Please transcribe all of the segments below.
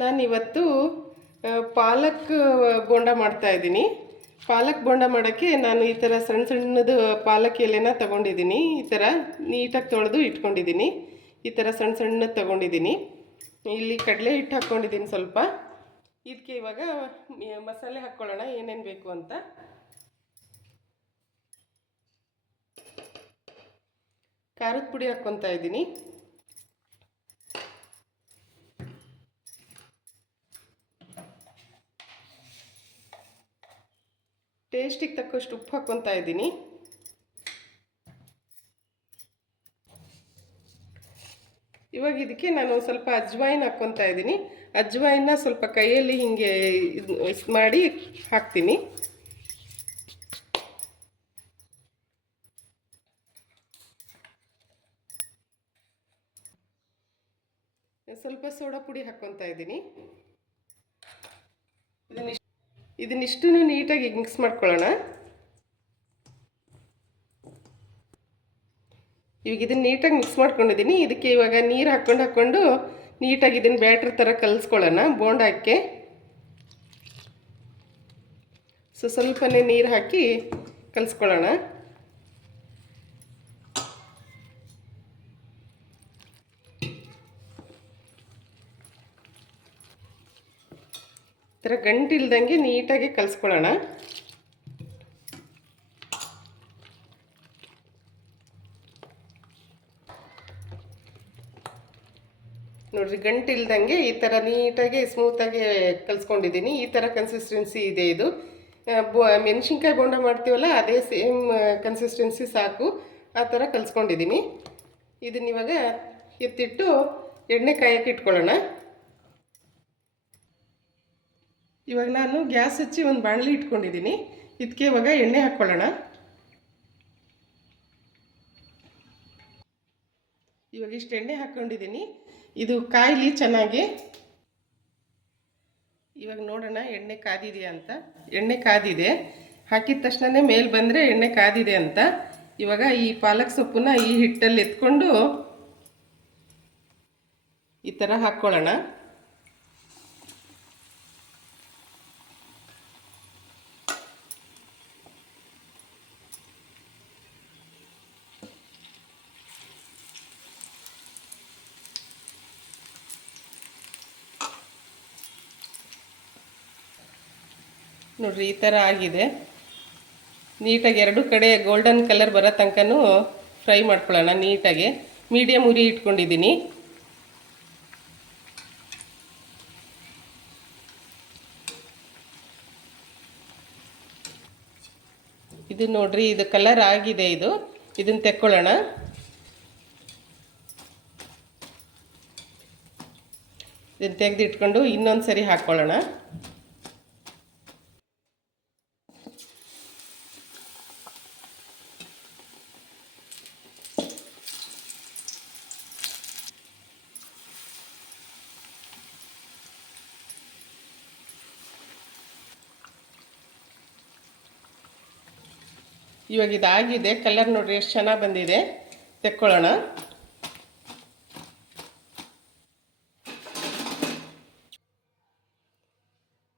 ನಾನಿವತ್ತು ಪಾಲಕ್ ಬೋಂಡ ಮಾಡ್ತಾಯಿದ್ದೀನಿ. ಪಾಲಕ್ ಬೋಂಡ ಮಾಡೋಕ್ಕೆ ನಾನು ಈ ಥರ ಸಣ್ಣ ಸಣ್ಣದು ಪಾಲಕ್ ಎಲೆನ ತೊಗೊಂಡಿದ್ದೀನಿ. ಈ ಥರ ನೀಟಾಗಿ ತೊಳೆದು ಇಟ್ಕೊಂಡಿದ್ದೀನಿ. ಈ ಥರ ಸಣ್ಣ ಸಣ್ಣದು ತೊಗೊಂಡಿದ್ದೀನಿ. ಇಲ್ಲಿ ಕಡಲೆ ಹಿಟ್ಟು ಹಾಕ್ಕೊಂಡಿದ್ದೀನಿ ಸ್ವಲ್ಪ. ಇದಕ್ಕೆ ಇವಾಗ ಮಸಾಲೆ ಹಾಕ್ಕೊಳ್ಳೋಣ ಏನೇನು ಬೇಕು ಅಂತ. ಖಾರದ ಪುಡಿ ಹಾಕ್ಕೊತಾ ಇದ್ದೀನಿ. ಟೇಸ್ಟಿಗೆ ತಕ್ಕಷ್ಟು ಉಪ್ಪು ಹಾಕ್ಕೊತಾ ಇದ್ದೀನಿ. ಇವಾಗ ಇದಕ್ಕೆ ನಾನು ಸ್ವಲ್ಪ ಅಜ್ವಾಯಿನ್ ಹಾಕ್ಕೊತಾ ಇದ್ದೀನಿ. ಅಜ್ವಾಯಿನ್ನ ಸ್ವಲ್ಪ ಕೈಯಲ್ಲಿ ಹಿಂಗೆ ಮಾಡಿ ಹಾಕ್ತೀನಿ. ಸ್ವಲ್ಪ ಸೋಡಾ ಪುಡಿ ಹಾಕ್ಕೊತಾ ಇದ್ದೀನಿ. ಇದನ್ನಿಷ್ಟು ನೀಟಾಗಿ ಮಿಕ್ಸ್ ಮಾಡ್ಕೊಳ್ಳೋಣ. ಇವಾಗ ಇದನ್ನು ನೀಟಾಗಿ ಮಿಕ್ಸ್ ಮಾಡ್ಕೊಂಡಿದ್ದೀನಿ. ಇದಕ್ಕೆ ಇವಾಗ ನೀರು ಹಾಕ್ಕೊಂಡು ನೀಟಾಗಿ ಇದನ್ನು ಬ್ಯಾಟ್ರ್ ಥರ ಕಲಿಸ್ಕೊಳ್ಳೋಣ ಬೋಂಡಕ್ಕೆ. ಸ್ವಲ್ಪನೇ ನೀರು ಹಾಕಿ ಕಲಿಸ್ಕೊಳ್ಳೋಣ. ಈ ಥರ ಗಂಟಿಲ್ದಂಗೆ ನೀಟಾಗಿ ಕಲಿಸ್ಕೊಳ್ಳೋಣ. ನೋಡಿರಿ, ಗಂಟಿಲ್ದಂಗೆ ಈ ಥರ ನೀಟಾಗಿ ಸ್ಮೂತಾಗಿ ಕಲಿಸ್ಕೊಂಡಿದ್ದೀನಿ. ಈ ಥರ ಕನ್ಸಿಸ್ಟೆನ್ಸಿ ಇದೆ ಇದು. ಮೆಣಸಿನ್ಕಾಯಿ ಬೋಂಡ ಮಾಡ್ತೀವಲ್ಲ ಅದೇ ಸೇಮ್ ಕನ್ಸಿಸ್ಟೆನ್ಸಿ ಸಾಕು. ಆ ಥರ ಕಲಿಸ್ಕೊಂಡಿದ್ದೀನಿ. ಇದನ್ನ ಇವಾಗ ಎತ್ತಿಟ್ಟು ಎಣ್ಣೆ ಕಾಯಕ್ಕೆ ಇಟ್ಕೊಳ್ಳೋಣ. ಇವಾಗ ನಾನು ಗ್ಯಾಸ್ ಹಚ್ಚಿ ಒಂದು ಬಾಣಲಿ ಇಟ್ಕೊಂಡಿದ್ದೀನಿ. ಇದಕ್ಕೆ ಇವಾಗ ಎಣ್ಣೆ ಹಾಕ್ಕೊಳ್ಳೋಣ. ಇವಾಗ ಇಷ್ಟು ಎಣ್ಣೆ ಹಾಕ್ಕೊಂಡಿದ್ದೀನಿ. ಇದು ಕಾಯಿಲಿ ಚೆನ್ನಾಗಿ. ಇವಾಗ ನೋಡೋಣ ಎಣ್ಣೆ ಕಾದಿದೆಯಾ ಅಂತ. ಎಣ್ಣೆ ಕಾದಿದೆ. ಹಾಕಿದ ತಕ್ಷಣವೇ ಮೇಲೆ ಬಂದರೆ ಎಣ್ಣೆ ಕಾದಿದೆ ಅಂತ. ಇವಾಗ ಈ ಪಾಲಕ್ ಸೊಪ್ಪನ್ನ ಈ ಹಿಟ್ಟಲ್ಲಿ ಎತ್ಕೊಂಡು ಈ ಥರ ಹಾಕ್ಕೊಳ್ಳೋಣ. ನೋಡ್ರಿ, ಈ ಥರ ಆಗಿದೆ. ನೀಟಾಗಿ ಎರಡು ಕಡೆ ಗೋಲ್ಡನ್ ಕಲರ್ ಬರೋ ತನಕನೂ ಫ್ರೈ ಮಾಡ್ಕೊಳ್ಳೋಣ ನೀಟಾಗಿ. ಮೀಡಿಯಮ್ ಉರಿ ಇಟ್ಕೊಂಡಿದ್ದೀನಿ. ಇದು ನೋಡ್ರಿ, ಇದು ಕಲರ್ ಆಗಿದೆ. ಇದನ್ನು ತೆಕ್ಕೊಳ್ಳೋಣ. ಇದನ್ನು ತೆಗೆದಿಟ್ಕೊಂಡು ಇನ್ನೊಂದು ಸರಿ ಹಾಕ್ಕೊಳ್ಳೋಣ. ಇವಾಗ ಇದಾಗಿದೆ. ಕಲರ್ ನೋಡ್ರಿ ಎಷ್ಟು ಚೆನ್ನಾಗಿ ಬಂದಿದೆ. ತೆಕ್ಕೊಳ್ಳೋಣ.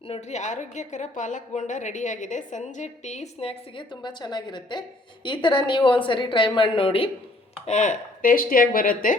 ನೋಡ್ರಿ, ಆರೋಗ್ಯಕರ ಪಾಲಕ್ ಬೋಂಡ ರೆಡಿಯಾಗಿದೆ. ಸಂಜೆ ಟೀ ಸ್ನ್ಯಾಕ್ಸಿಗೆ ತುಂಬ ಚೆನ್ನಾಗಿರುತ್ತೆ. ಈ ಥರ ನೀವು ಒಂದ್ಸರಿ ಟ್ರೈ ಮಾಡಿ ನೋಡಿ, ಟೇಸ್ಟಿಯಾಗಿ ಬರುತ್ತೆ.